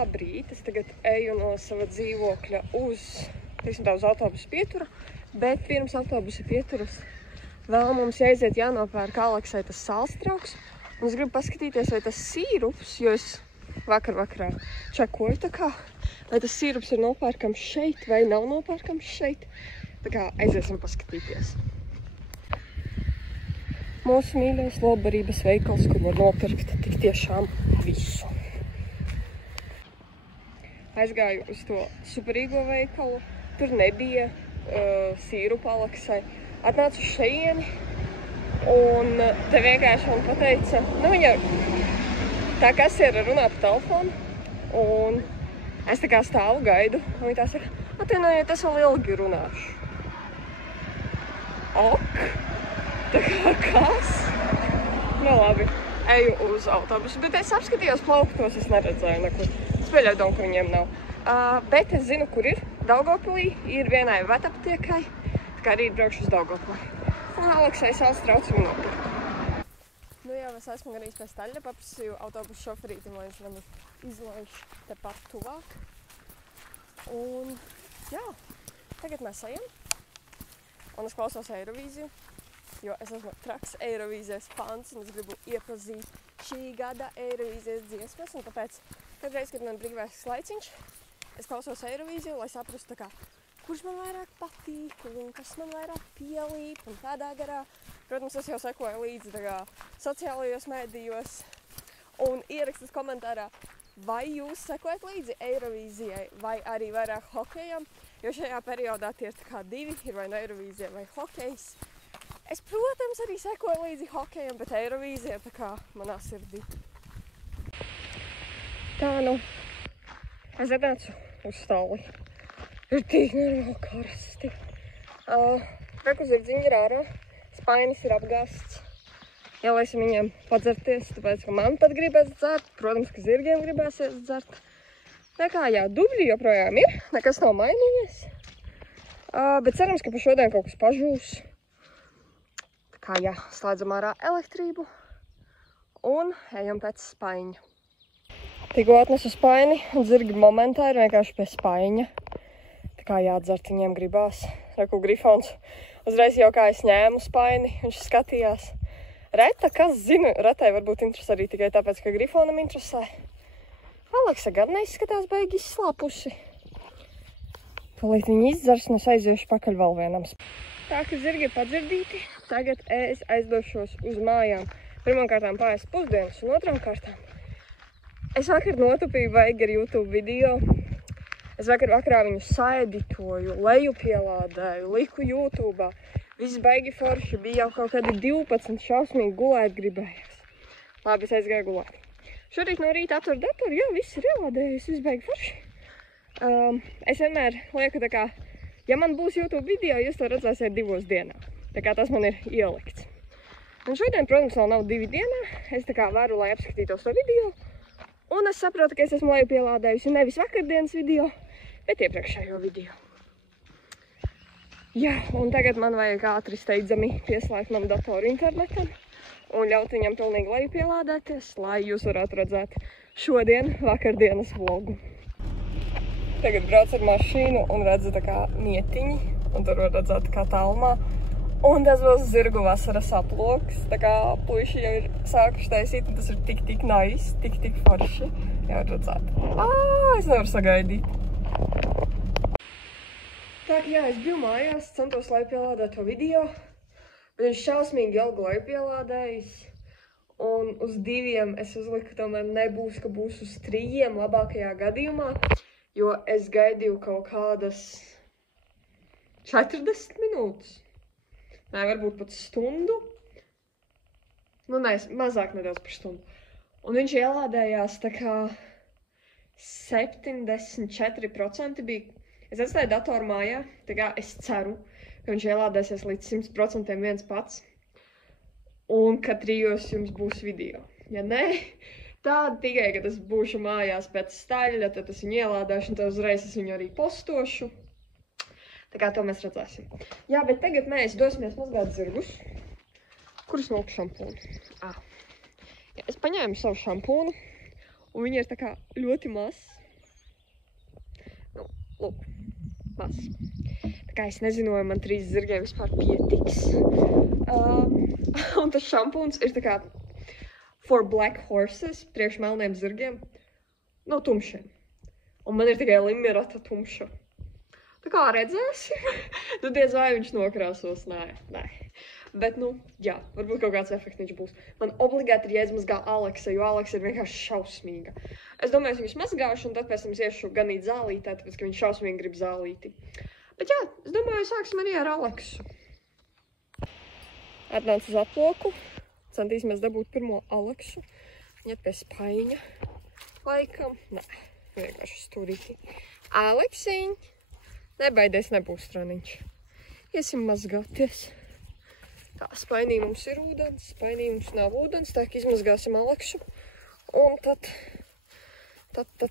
labrīt, es tagad eju no sava dzīvokļa uz autobusu pieturu, bet pirms autobusa pieturas vēl mums jāiziet jānopērk Aleksai tas sālstrauks. Un es gribu paskatīties, vai tas sīrups, jo es vakarā čekoju tā kā, vai tas sīrups ir nopērkams šeit vai nav nopērkams šeit. Tā kā aiziesim paskatīties. Mūsu mīļais labbarības veikals, kur var nopirkt tik tiešām visu. Aizgāju uz to superīgo veikalu, tur nebija sīrupa Aleksai. Atnācu uz šeieni un te vienkārši man pateica, viņa tā kasiera runā pa telefonu un es tā kā stāvu gaidu. Un viņa tā saka, atvienojiet, es vēl ilgi runāšu. Ok, tā kā kas? Nu labi, eju uz autobusu, bet es apskatījos plauktos, es neredzēju nekur. Es pieļauju domu, ka viņiem nav. Bet es zinu, kur ir. Daugavpilī ir vienai vetaptiekai, tā kā rīt braukšu uz Daugavpili. Un Aleksai sālstrauc un nopirku. Nu jau es esmu gan pēc taļa, paprasīju autobusu šoferīti, lai viņš man izlaiž tepat tuvāk. Un jā, tagad mēs ejam. Un es klausos Eirovīziju, jo es esmu traks Eirovīzijas fans un es gribu iepazīt šī gada Eirovīzijas dziesmas. Un tāpēc, kadreiz, kad man brīvais laiciņš, es klausos Eirovīziju, lai saprastu, kurš man vairāk patīk un kas man vairāk pielīp un tādā garā. Protams, es jau sekoju līdzi sociālajos mēdījos un ierakstas komentārā, vai jūs sekojat līdzi Eirovīzijai vai arī vairāk hokejam, jo šajā periodā tie ir divi, ir vai no Eirovīzija vai hokejs. Es, protams, arī sekoju līdzi hokejam, bet Eirovīzija tā kā manā sirdī. Tā nu, es atnācu uz stāli. Ir tik normāli karsti. Reku zirdziņi ir ārā, spainis ir apgāsts. Ielaisim viņiem padzerties, tāpēc, ka man pat gribēs dzert. Protams, ka zirgiem gribēsies dzert. Nekā, jā, dubļi joprojām ir, nekas nav mainījies. Bet cerams, ka pa šodien kaut kas pažūs. Tā kā, jā, slēdzam ārā elektrību un ejam pēc spaiņa. Tikko atnesu spaini un zirgi momentā ir vienkārši pie spaiņa. Tā kā jādzert viņiem gribās. Reku Grifons uzreiz jau kā es ņēmu spaini, viņš skatījās. Reta, kas zina, Retai varbūt interesē arī tikai tāpēc, ka Grifonam interesē. Aleksa gan neizskatās baigi izslāpusi. Tūlīt viņi izdzers un es aiziešu pakaļ vēl vienam. Tā, ka zirgi ir padzirdīti, tagad es aizdošos uz mājām. Pirmkārtām pārēst pusdienas un otrām kārtām. Es vakar notupīju baigi ar YouTube video. Es vakarā viņu saeditoju, leju pielādēju, liku YouTube'ā. Viss baigi forši, bija jau kaut kādi 12, šausmīgi gulēt gribējās. Labi, es aizgāju gulēt. Šorīt no rīta atveru datoru, jā, viss ir ielādējies, viss baigi forši. Es vienmēr lieku tā kā, ja man būs YouTube video, jūs to redzēsiet 2 dienā. Tā kā tas man ir ielikts. Un šodien, protams, vēl nav 2 dienā. Es tā kā varu, lai apskatītos to video. Un es saprotu, ka es esmu leju pielādējusi nevis vakardienas video, bet iepriekšējo video. Jā, un tagad man vajag ātri steidzami pieslēgt manu datoru internetam un ļaut viņam pilnīgi leju pielādēties, lai jūs varētu redzēt šodien vakardienas vlogu. Tagad brauc ar mašīnu un redzu tā kā mietiņi, un tur var redzēt tā kā tālumā. Un tas būs zirgu vasaras aploks, tā kā puiši jau ir sākuši taisīt, un tas ir tik nice, tik forši. Jā, redzēt. Es nevaru sagaidīt. Tā kā jā, es biju mājās, centos lejupielādēt to video, bet viņš šausmīgi ilgi lejupielādējis. Un uz 2 es uzliku, tomēr nebūs, ka būs uz 3 labākajā gadījumā, jo es gaidīju kaut kādas 40 minūtes. Nē, varbūt pat stundu. Nu, nē, mazāk nedaudz par stundu. Un viņš ielādējās tā kā 74% bija. Es atstāju datoru mājā, tā kā es ceru, ka viņš ielādēsies līdz 100% viens pats. Un ka 3 jums būs video. Ja nē, tad tikai, kad es būšu mājās pēc staļa, tad es viņu ielādēšu un tad uzreiz es viņu arī postošu. Tā kā to mēs redzēsim. Jā, bet tagad mēs dosimies mazgāt zirgus. Kurus nolku šampūnu? Jā, es paņēmu savu šampūnu, un viņi ir tā kā ļoti mazs. lūk, maz. Tā kā es nezinu, vai man 3 zirgiem vispār pietiks. Un tas šampūns ir tā kā for black horses, priekš melniem zirgiem, no tumšiem. Un man ir tikai limerata tumša. Tā kā redzēsim, nu diez vai viņš nokrāsos, nē. Bet, nu, jā, varbūt kaut kāds efektiņš būs. Man obligāti ir jāizmazgā Aleksa, jo Aleksa ir vienkārši šausmīga. Es domāju, es viņus mazgāšu, un tad pēc tam es iešu ganīt zālītē, tāpēc, ka viņš šausmīgi grib zālīti. Bet jā, es domāju, sāksim arī ar Aleksu. Atnāc uz aploku, centīsimies dabūt pirmo Aleksu. Viņat pie spaiņa. Laikam, nē, vienkārši stūrīti. Aleksiņ, nebaidies, nebūs traniņš. Iesim mazgāties. Tā, spainī mums ir ūdens, spainī mums nav ūdens, tā, ka izmazgāsim Aleksu. Un tad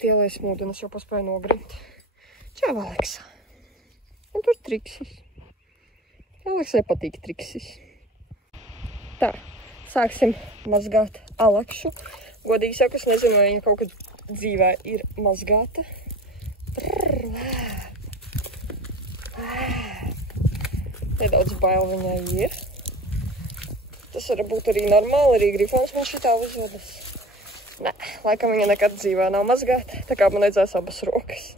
ieliesim ūdeni, es jau paspēju nogrint. Čau, Aleksa. Un tur triksis. Aleksai patīk triksis. Tā, sāksim mazgāt Aleksu. Godīgi saku, es nezinu, vai viņa kaut kad dzīvē ir mazgāta. Nedaudz bail viņai ir. Tas var būt arī normāli, arī Grifons man šitā uzvedas. Nē, laikam viņa nekad dzīvē nav mazgāta, tā kā man vajadzēs abas rokas.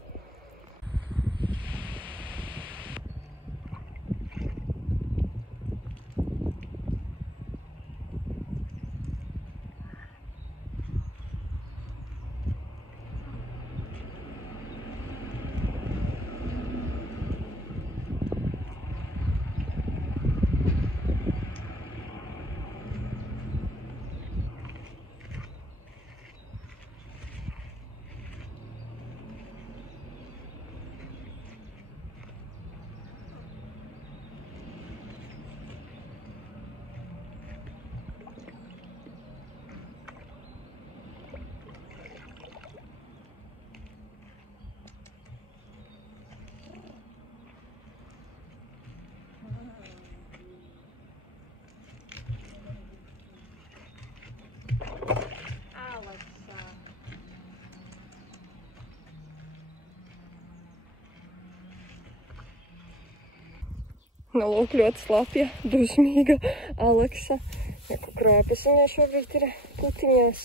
Nu, lūk, ļoti slapja, dusmīga Aleksa. Neko krāpjas viņai šobrīd ir putiņās.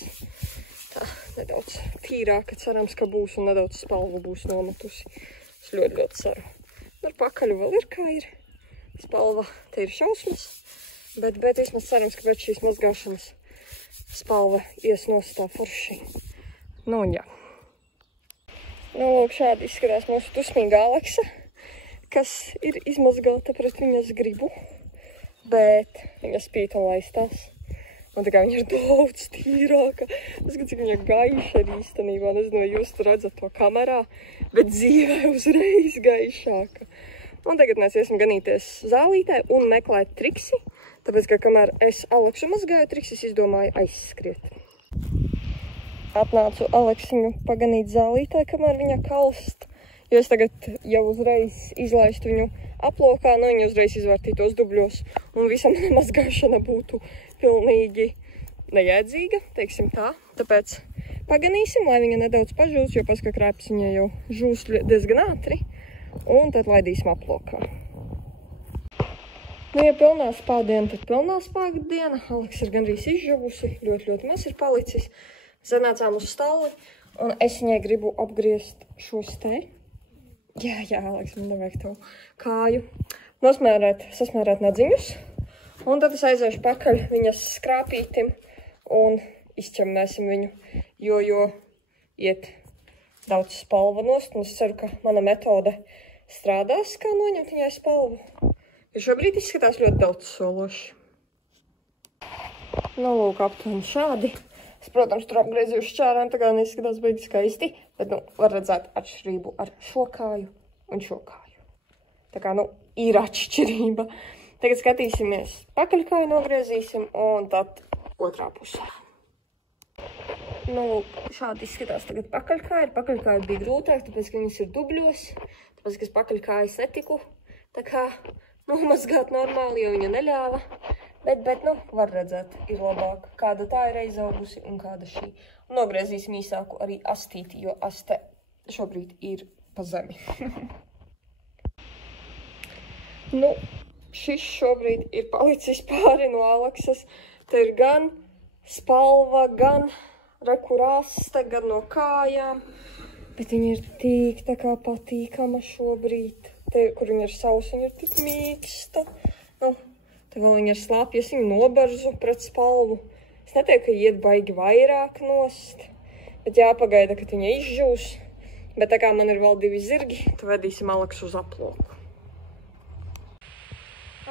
Tā, nedaudz tīrāka, cerams, ka būs, un nedaudz spalvu būs nometusi. Es ļoti ceru. Ar pakaļu vēl ir kā ir. Spalva te ir šausmas, bet vismaz cerams, ka pēc šīs mazgāšanas spalva ies nostā forši. Nu, un jā. Nu, lūk, šādi izskatās mūsu dusmīga Aleksa, kas ir izmazgāta pret viņas gribu, bet viņa spīt un laistās. Un tā kā viņa ir daudz tīrāka. Es gan cik viņa gaiša ir īstenībā. Nezinu, vai jūs redzat to kamerā, bet dzīvē uzreiz gaišāka. Un tagad mēs iesim ganīties zālītē un meklēt triksi, tāpēc, ka kamēr es Aleksu mazgāju, triksis izdomāja aizskriet. Atnācu Aleksiņu paganīt zālītē, kamēr viņa kalst. Jo es tagad jau uzreiz izlaistu viņu aplokā, nu viņa uzreiz izvērtītos dubļos, un visa mana mazgāšana būtu pilnīgi nejēdzīga, teiksim tā. Tāpēc paganīsim, lai viņa nedaudz pažūs, jo paska krēps viņa jau žūs diezgan ātri, un tad laidīsim aplokā. Nu, ja pilnā spādiena, tad pilnā spādiena. Aleks ir gandrīz izžuvusi, ļoti maz ir palicis. Mēs atnācām uz stāli, un es viņai gribu apgriezt šos te. Jā, Aleks, man nevajag tavu kāju. Sasmērēt nadziņus. Un tad es aiziešu pakaļ viņas skrāpītim un izķemmēsim viņu, jo iet daudz spalva nost. Un es ceru, ka mana metode strādās, kā noņemt viņai spalvu. Jo šobrīd izskatās ļoti daudz sološi. Nu, lūk, aptuveni šādi. Es, protams, tur apgriezīju šķērēm, tā kā neizskatās beigi skaisti, bet, nu, var redzēt atšķirību ar šo kāju un šo kāju. Tā kā, nu, ir atšķirība. Tagad skatīsimies, pakaļkāju nogriezīsim un tad otrā pusē. Nu, šādi izskatās tagad pakaļkāja. Ar pakaļkāju bija grūtāk, tāpēc, ka viņas ir dubļos, tāpēc, ka es pakaļkājas netiku, tā kā nomazgāt normāli, jo viņa neļāva. Bet, nu, var redzēt, ir labāk, kāda tā ir aizaugusi un kāda šī. Un nogriezīsim īsāku arī astīti, jo aste šobrīd ir pa zemi. Nu, šis šobrīd ir palicis pāri no Aleksas. Te ir gan spalva, gan rekurāste, gan no kājām. Bet viņa ir tik tā kā patīkama šobrīd. Te, kur viņa ir sausa, viņa ir tik mīksta. Nu, te vēl viņa ir slāpja, es viņu nobarzu pret spalvu. Es neteiktu, ka iet baigi vairāk nost, bet jāpagaida, kad viņa izžūs. Bet tā kā man ir vēl 2 zirgi, tad vedīsim Aleksu uz aploku.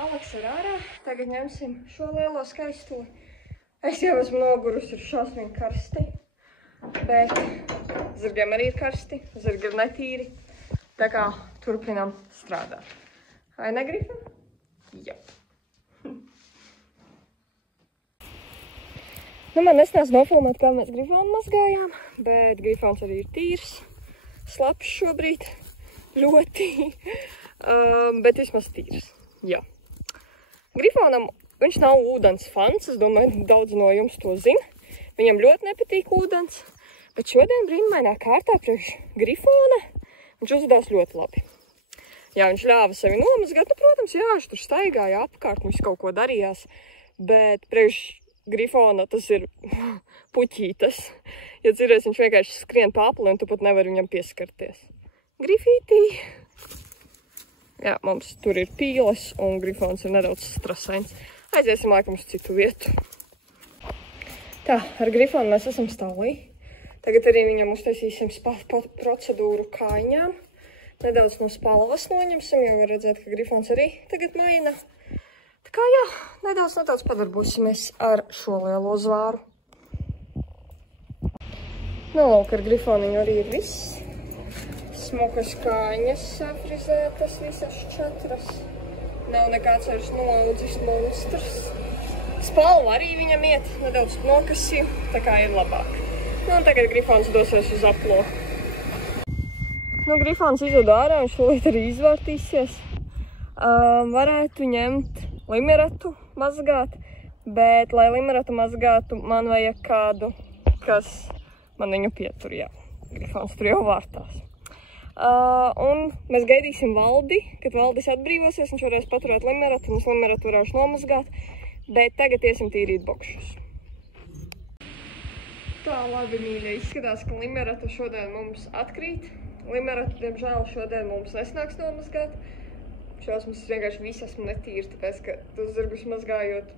Aleks ir ārā, tagad ņemsim šo lielo skaisto. Es jau esmu nogurusi, ir šausmīgi karsti, bet zirgiem arī ir karsti, zirgi ir netīri. Tā kā turpinām strādāt. Vai ne, Grifon? Jā. Nu, man nesnās nofilmēt, kā mēs Grifonu mazgājām, bet Grifons arī ir tīrs, slapš šobrīd, ļoti, bet vismaz tīrs, jā. Grifonam, viņš nav ūdens fans, es domāju, daudz no jums to zina. Viņam ļoti nepatīk ūdens, bet šodien brīnumainā kārtā priekš Grifona viņš uzvedās ļoti labi. Jā, viņš ļāva sevi nomazgāt, nu, protams, jā, viņš tur staigāja apkārt, viņš kaut ko darījās, bet priekš Grifona tas ir puķītes. Ja cerēs, viņš vienkārši skrien pa apli un tu pat nevari viņam pieskarties. Grifītī! Jā, mums tur ir pīles un Grifons ir nedaudz strasains. Aiziesim laikam uz citu vietu. Tā, ar Grifonu mēs esam stāvī. Tagad arī viņam uztaisīsim procedūru kājņām. Nedaudz no spalvas noņemsim, jo var redzēt, ka Grifons arī tagad maina. Tā kā jā, nedaudz padarbosimies ar šo lielo zvāru. Nu, lūk, ar Grifoniņu arī ir viss. Smukas kājņas safrizētas, visas 4. Nav nekāds vairs noaudzis monstrs. Spalva arī viņam iet, nedaudz nokasīju, tā kā ir labāk. Nu, un tagad Grifons dosies uz aploku. Nu, Grifons izved ārā, viņš šolīt arī izvārtīsies. Varētu ņemt limeratu mazgāt, bet, lai limeratu mazgātu, man vajag kādu, kas man viņu pietur, jā. Grifons tur jau vārtās. Un mēs gaidīsim Valdi, kad Valdis atbrīvosies, viņš varēs paturēt limeratu, un es limeratu varēšu nomazgāt, bet tagad iesim tīrīt bokšus. Tā, labi, mīļie, izskatās, ka limerata šodien mums atkrīt. Limeratu, diemžēl, šodien mums nesnāks nomazgāt. Šos mums vienkārši visi esmu netīri, tāpēc, ka tos zirgus mazgājot,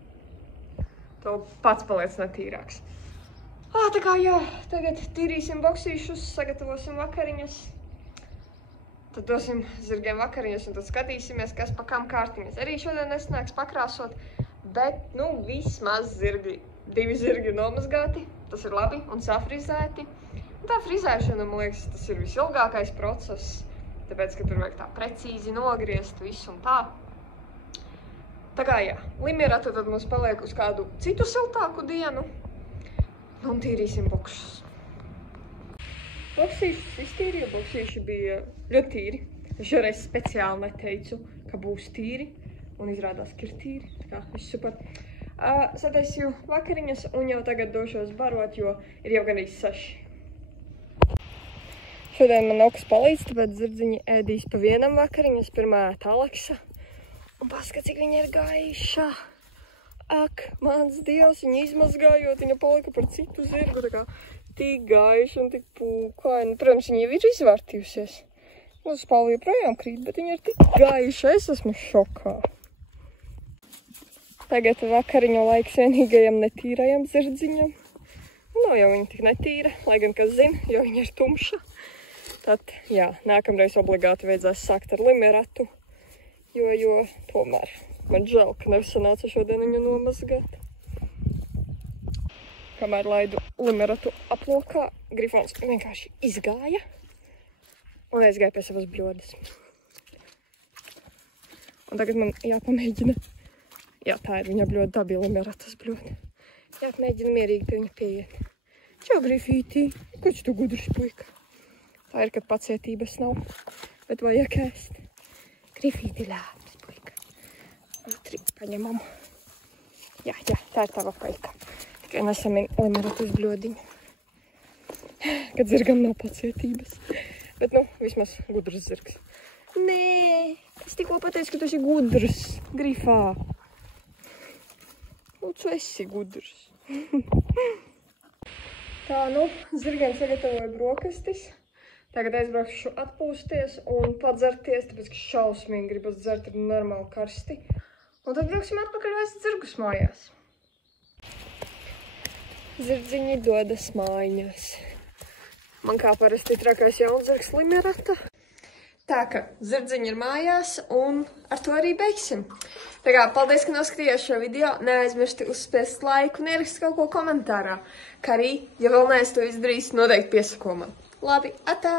to pats paliec netīrāks. Tā kā jā, tagad tīrīsim boksīšus, sagatavosim vakariņas. Tad dosim zirgiem vakariņas un tad skatīsimies, kas pa kam kārtiņas. Arī šodien nesnāks pakrāsot, bet, nu, vismaz 2 zirgi ir nomazgāti. Tas ir labi un safrizēti. Un tā frizēšana, man liekas, tas ir visilgākais process, tāpēc, ka tur vajag tā precīzi nogriezt visu un tā. Tā kā jā, limerata tad mums paliek uz kādu citu siltāku dienu. Un tīrīsim bokšus. Boksīšus iztīrīju, boksīši bija ļoti tīri. Es šoreiz speciāli neteicu, ka būs tīri, un izrādās, ka ir tīri. Tā kā, viss super. Sataisīju vakariņas un jau tagad došos barot, jo ir jau gandrīz 6. Šodien man augs palīdz, tāpēc zirdziņi ēdīs pa vienam vakariņas. Pirmā ēd Aleksa. Un paskat, cik viņa ir gaiša. Ak, mans Dievs, viņa izmazgājot, viņa palika par citu zirgu. Tā kā tik gaiša un tik pūkaina. Protams, viņa jau ir izvārtījusies. Nu, spalva joprojām krīt, bet viņa ir tik gaiša. Es esmu šokā. Tagad vakariņu laiks vienīgajam netīrajam zirdziņam. Nav jau viņa tik netīra, lai gan kas zina, jo viņa ir tumša. Tad, jā, nākamreiz obligāti vajadzēs sākt ar limeratu, jo tomēr man žēl, ka nesanāca šodien viņu nomazgāt. Kamēr laidu limeratu aplokā, Grifons vienkārši izgāja un aizgāja pie savas bļodas. Un tagad man jāpamēģina. Jā, tā ir viņa bļoda, tā bija limeratas bļoda. Jāpamēģina mierīgi pie viņa pieiet. Čau, Grifītī, koč tu gudrs puika? Tā ir, kad pacietības nav, bet vajag ēst. Grifīti lēps, puika. Ātri paņemam. Jā, tā ir tava puika. Tikai nesamin limeratas bļodiņu. Kad zirgam nav pacietības. Bet, nu, vismaz gudrs zirgs. Nē, es tikko pateicu, ka tu esi gudrs, Grifā. Nu, tu esi gudrs. Tā, nu, zirgiem sagatavoju brokastis. Tagad aizbraukšu atpūsties un padzerties, tāpēc, ka šausmīgi gribas dzert ar normāli karsti. Un tad brauksim atpakaļ vēst zirgus mājās. Zirdziņi dodas mājās. Man kā parasti trakais jaunzirgs Limerata. Tā ka zirdziņi ir mājās un ar to arī beigsim. Tā kā paldies, ka noskatījās šo video. Neaizmirsti uzspiest laiku un ierakst kaut ko komentārā. Kā arī, ja vēl neesi to izdarījis, noteikti piesako man. Labi, atā!